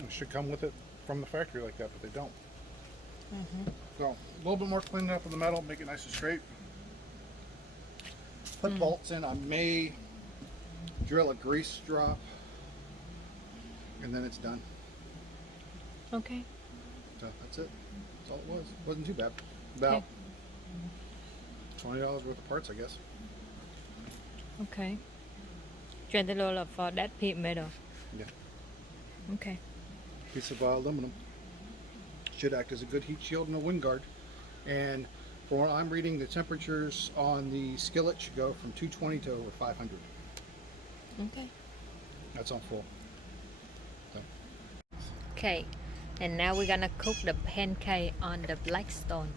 It should come with it from the factory like that, but they don't. Mm-hmm. So a little bit more cleaning up of the metal, make it nice and straight. Put bolts in. I may drill a grease drop, and then it's done. Okay. So that's it. That's all it was. Wasn't too bad. About $20 worth of parts, I guess. Okay. $20 for that piece metal. Yeah. Okay. Piece of aluminum. Should act as a good heat shield and a wind guard. And from what I'm reading, the temperatures on the skillet should go from 220 to over 500. Okay. That's on full. So. Okay. And now we're gonna cook the pancake on the Blackstone.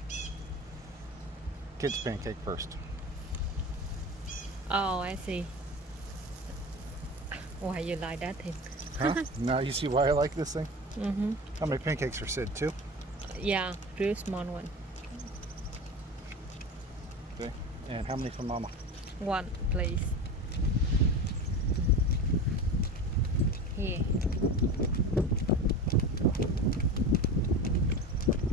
Kids pancake first. Oh, I see. Why you like that thing? Huh? Now you see why I like this thing? Mm-hmm. How many pancakes for Sid? 2? Yeah, real small one. Okay. And how many for Mama? 1, please. Here.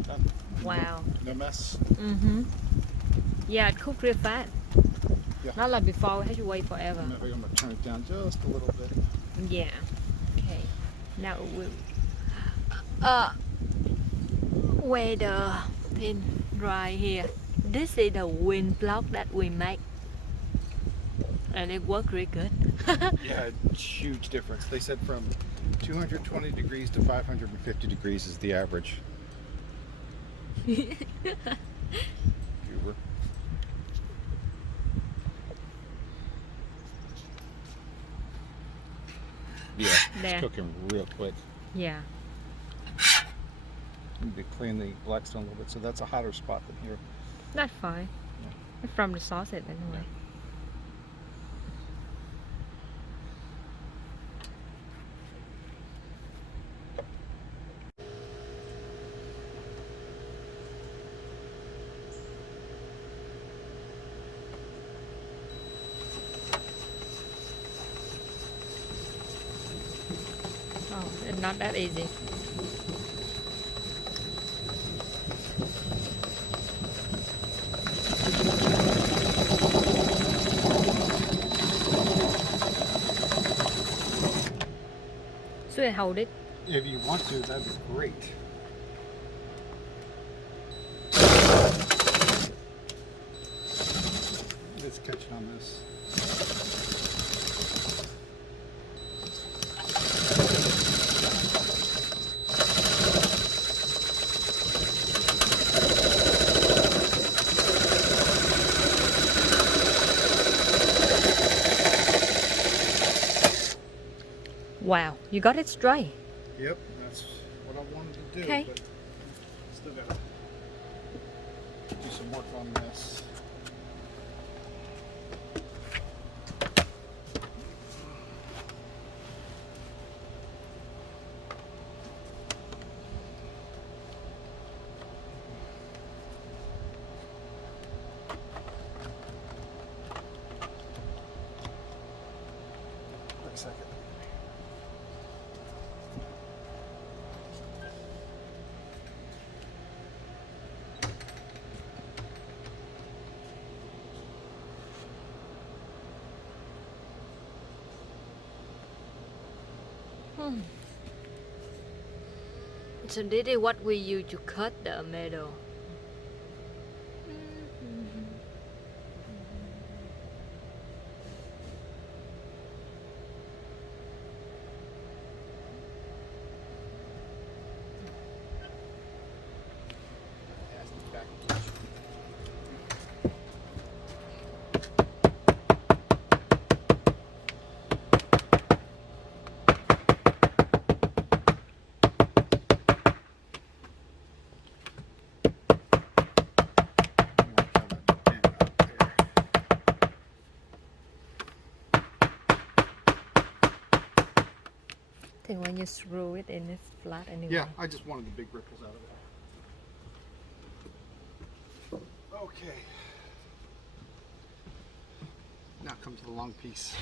Done. Wow. No mess. Mm-hmm. Yeah, it cooked real fast. Yeah. Not like before, we had to wait forever. I'm going to turn it down just a little bit. Yeah. Okay. Now we'll where the pin right here. This is the wind block that we make. And it worked really good. Yeah, huge difference. They said from 220 degrees to 550 degrees is the average. Goober. Yeah, There. it's cooking real quick. Yeah. Need to clean the Blackstone a little bit, so that's a hotter spot than here. That's fine. It's from the sausage anyway. Oh, it's not that easy. Should I hold it? If you want to, that'd be great. It's catching on this. Wow, you got it straight. Yep, that's what I wanted to do. Okay. But still gotta do some work on this. Quick second. So this is what we use to cut the metal. I think when you screw it in, it's flat anyway. Yeah, I just wanted the big ripples out of it. Okay. Now comes the long piece.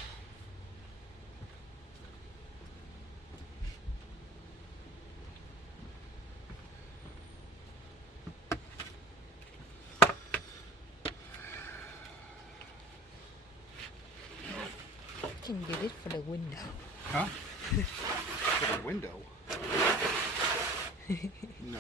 can get it for the window. Huh? For the window? No.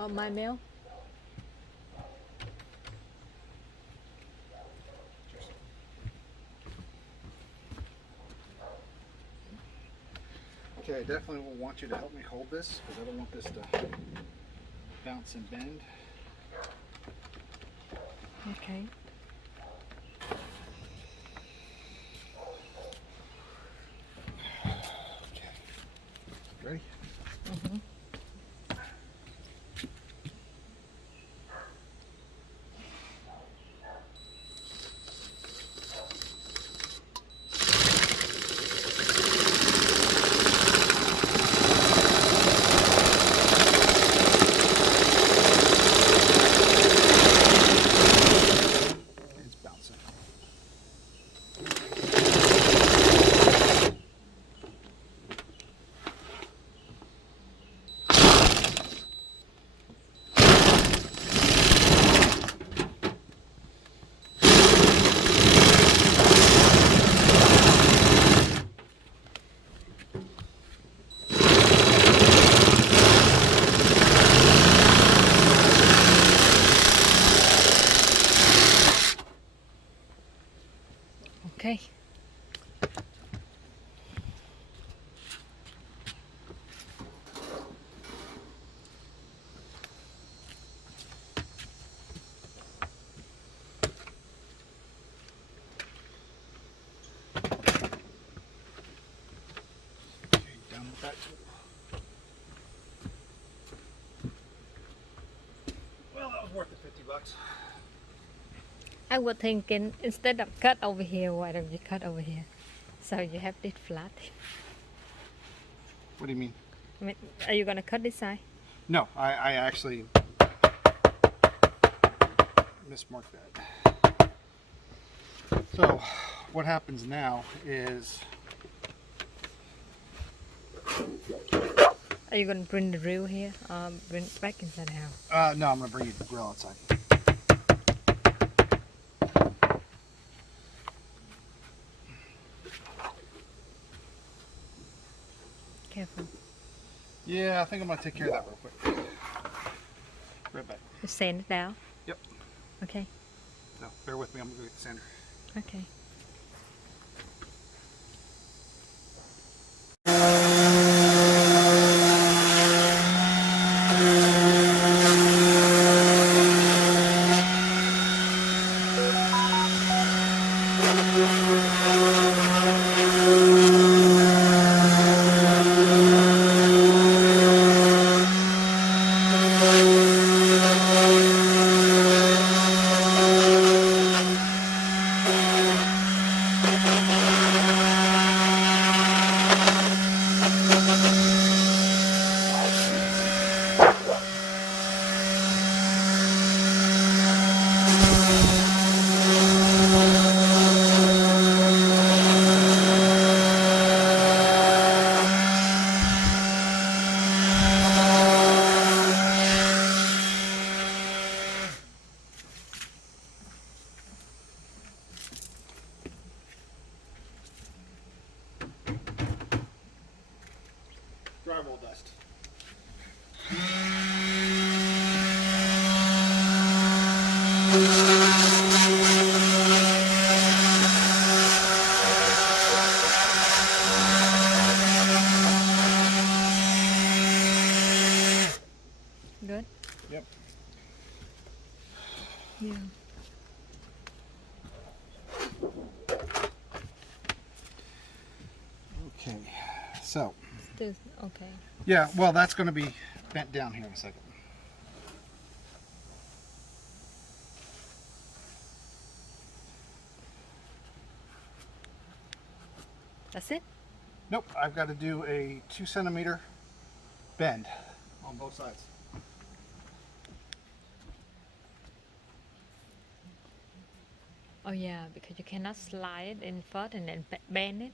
Oh, my mail. Okay, I definitely will want you to help me hold this because I don't want this to bounce and bend. Okay. Okay. Ready? Mm-hmm. It's bouncing. Okay. Okay, down with that tool. Well, that was worth the $50. I was thinking instead of cut over here, why don't you cut over here? So you have this flat. What do you mean? I mean, are you gonna cut this side? No, I actually mismarked that. So what happens now is Are you gonna bring the reel here? Bring it back inside the house. no, I'm gonna bring you the grill outside. Careful. Yeah, I think I'm gonna take care of that real quick. Right back. Just sand it down. Yep. Okay. No, bear with me. I'm gonna go get the sander. Okay. Drywall dust. Good. Yep. Yeah. Okay, so Still okay. yeah, well, that's going to be bent down here in a second. That's it. Nope, I've got to do a 2 centimeter bend on both sides. Oh yeah, because you cannot slide it in first and then bend it.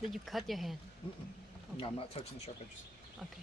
Did you cut your hand? No, I'm not touching the sharp edges. Okay.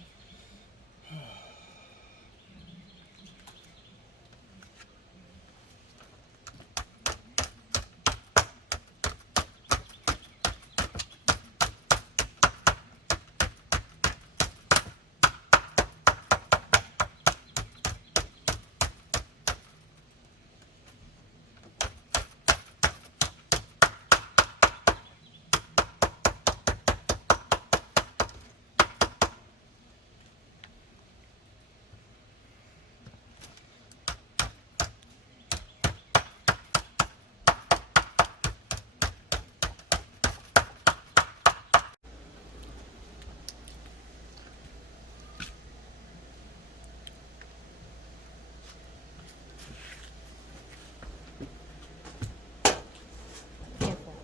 Careful.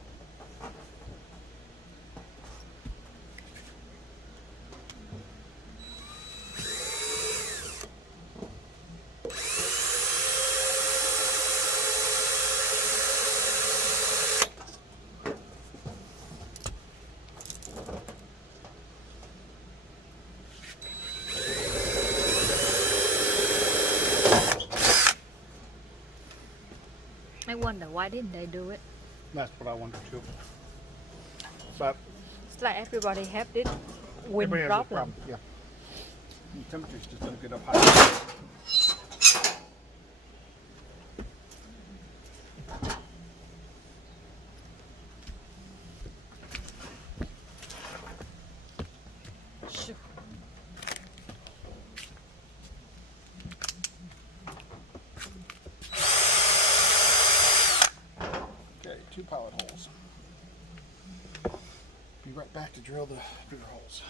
I wonder why didn't they do it? That's what I wonder too. But It's like everybody have this wind everybody has this problem. problem. Yeah. The temperature's just don't get up high. Shoo. Okay, 2 pilot holes. Be right back to drill the bigger holes.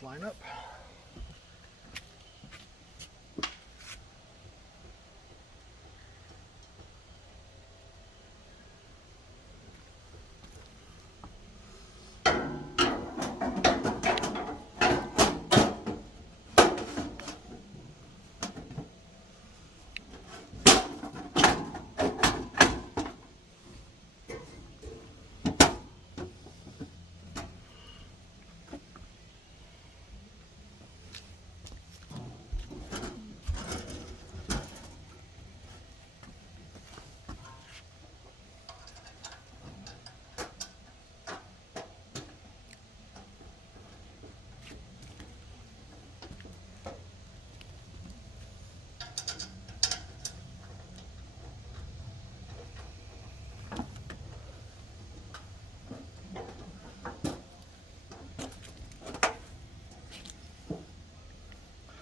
holes line up.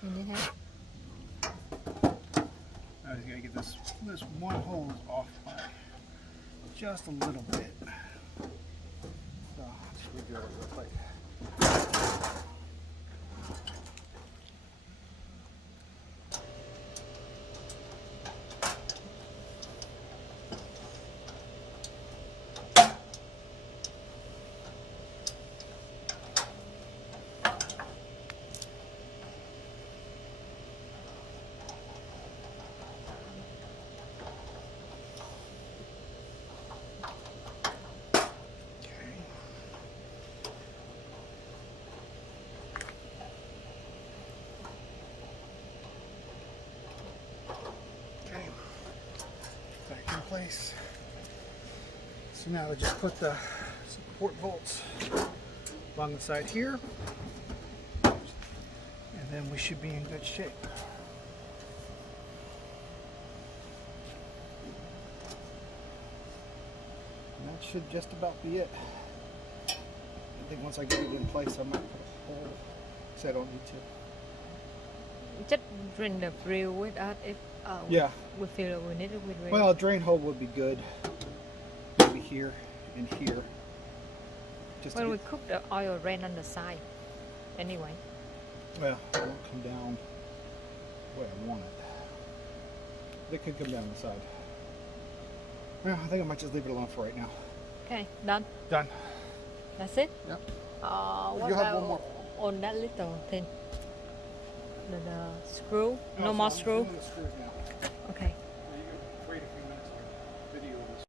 Như thế. I just gotta get this one hose off by just a little bit. So just redo it real quick. Back in place. So now I just put the support bolts along the side here, and then we should be in good shape. And that should just about be it. I think once I get it in place, I might put a hole, so I don't need to. Just bring the drill with us if Yeah. we feel we need it with drill. Well, a drain hole would be good. Maybe here and here. Just to When we get, cook the oil drain on the side. Anyway. well, it won't come down the way I want it. It could come down the side. Well, I think I might just leave it alone for right now. Okay, done. Done. That's it? Yep. What You have about one more. on that little thing? The screw? No so more I'm screw? doing the screws now. Okay.